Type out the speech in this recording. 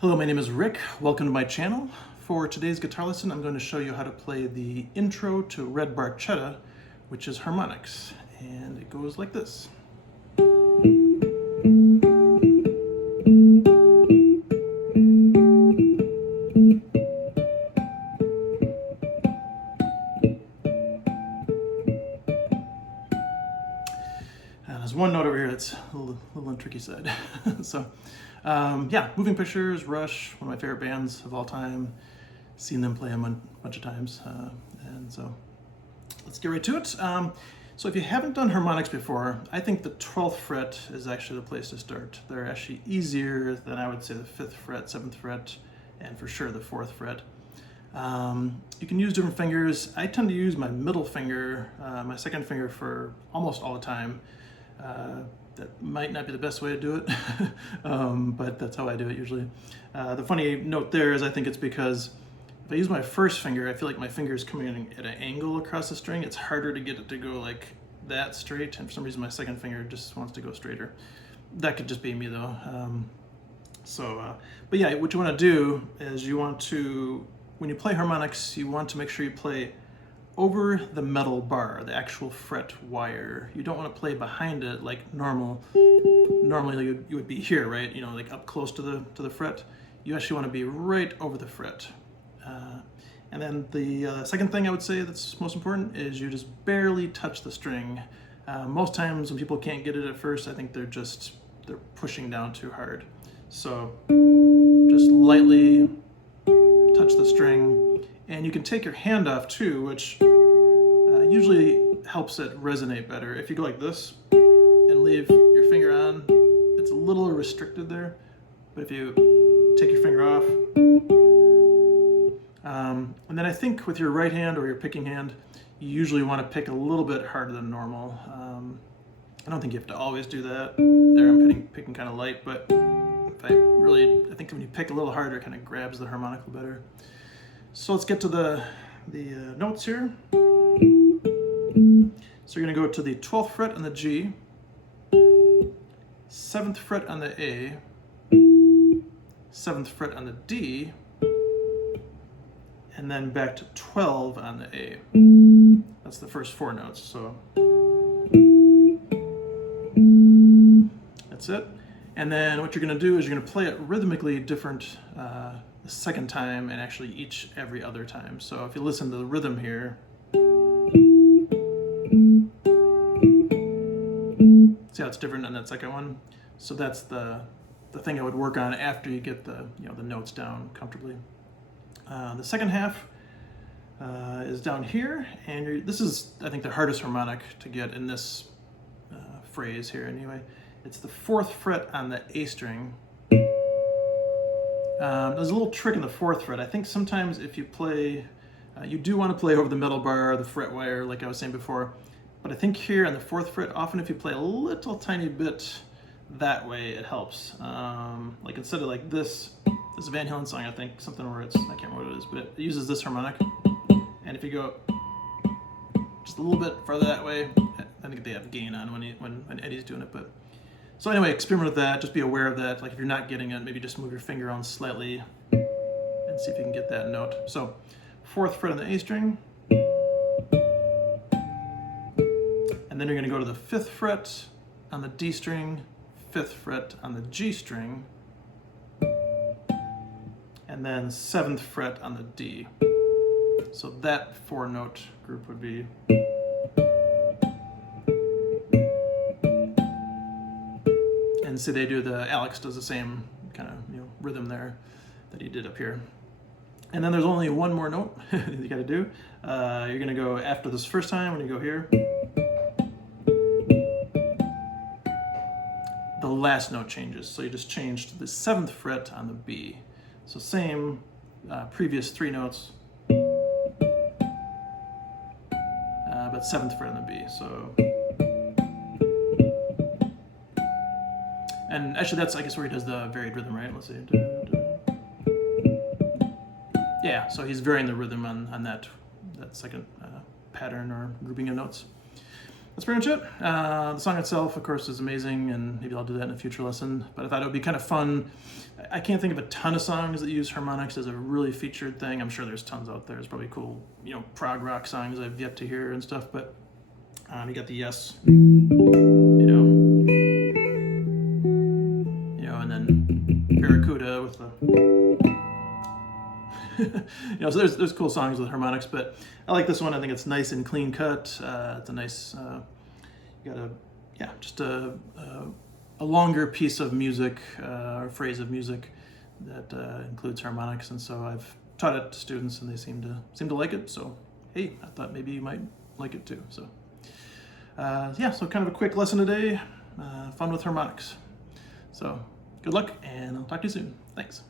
Hello, my name is Rick. Welcome to my channel. For today's guitar lesson, I'm going to show you how to play the intro to Red Barchetta, which is Harmonics. And it goes like this. There's one note over here that's a little on the tricky side. Yeah, Moving Pictures, Rush, one of my favorite bands of all time. Seen them play a bunch of times. And so let's get right to it. So if you haven't done harmonics before, I think the 12th fret is actually the place to start. They're actually easier than I would say the 5th fret, 7th fret, and for sure the 4th fret. You can use different fingers. I tend to use my middle finger, my second finger, for almost all the time. That might not be the best way to do it, but that's how I do it usually. The funny note there is I think it's because if I use my first finger, I feel like my finger is coming in at an angle across the string. It's harder to get it to go like that straight, and for some reason my second finger just wants to go straighter. That could just be me though. But yeah, what you want to do is you want to, when you play harmonics, you want to make sure you play over the metal bar, the actual fret wire. You don't want to play behind it like normally you would be here, right? You know, like up close to the fret. You actually want to be right over the fret. And then the second thing I would say that's most important is you just barely touch the string. Most times when people can't get it at first, I think they're pushing down too hard. So just lightly touch the string, and you can take your hand off too, which usually helps it resonate better. If you go like this and leave your finger on, it's a little restricted there, but if you take your finger off, and then I think with your right hand or your picking hand, you usually want to pick a little bit harder than normal. I don't think you have to always do that. There I'm picking kind of light, but I think when you pick a little harder, it kind of grabs the harmonic a little better. So let's get to the notes here. So you're going to go to the 12th fret on the G, 7th fret on the A, 7th fret on the D, and then back to 12 on the A. That's the first 4 notes. So that's it. And then what you're going to do is you're going to play it rhythmically different the second time, and actually every other time. So if you listen to the rhythm here, see how it's different on that second one? So that's the thing I would work on after you get the notes down comfortably. The second half is down here, and this is, I think, the hardest harmonic to get in this phrase here anyway. It's the 4th fret on the A string. There's a little trick in the 4th fret. I think sometimes if you play, you do want to play over the metal bar, the fret wire, like I was saying before, but I think here on the 4th fret, often if you play a little tiny bit that way, it helps. Like instead of like this Van Halen song, I think, something where I can't remember what it is, but it uses this harmonic, and if you go just a little bit farther that way, I think they have gain on when Eddie's doing it, but so anyway, experiment with that, just be aware of that. Like if you're not getting it, maybe just move your finger around slightly and see if you can get that note. So 4th fret on the A string, and then you're going to go to the 5th fret on the D string, 5th fret on the G string, and then 7th fret on the D. So that 4-note group would be. And so Alex does the same kind of rhythm there that he did up here. And then there's only one more note you got to do. You're going to go after this first time when you go here. The last note changes, so you just changed the 7th fret on the B. So same previous 3 notes, but 7th fret on the B. So. And actually that's, I guess, where he does the varied rhythm, right? Let's see. Yeah, so he's varying the rhythm on that second pattern or grouping of notes. That's pretty much it. The song itself, of course, is amazing, and maybe I'll do that in a future lesson. But I thought it would be kind of fun. I can't think of a ton of songs that use harmonics as a really featured thing. I'm sure there's tons out there. There's probably cool, you know, prog rock songs I've yet to hear and stuff, but you got the Yes, and then Barracuda with the, so there's cool songs with harmonics, but I like this one. I think it's nice and clean cut. It's a nice, you got just a longer piece of music, or phrase of music that includes harmonics, and so I've taught it to students, and they seem to like it. So hey, I thought maybe you might like it too. So so kind of a quick lesson today, fun with harmonics. So good luck, and I'll talk to you soon. Thanks.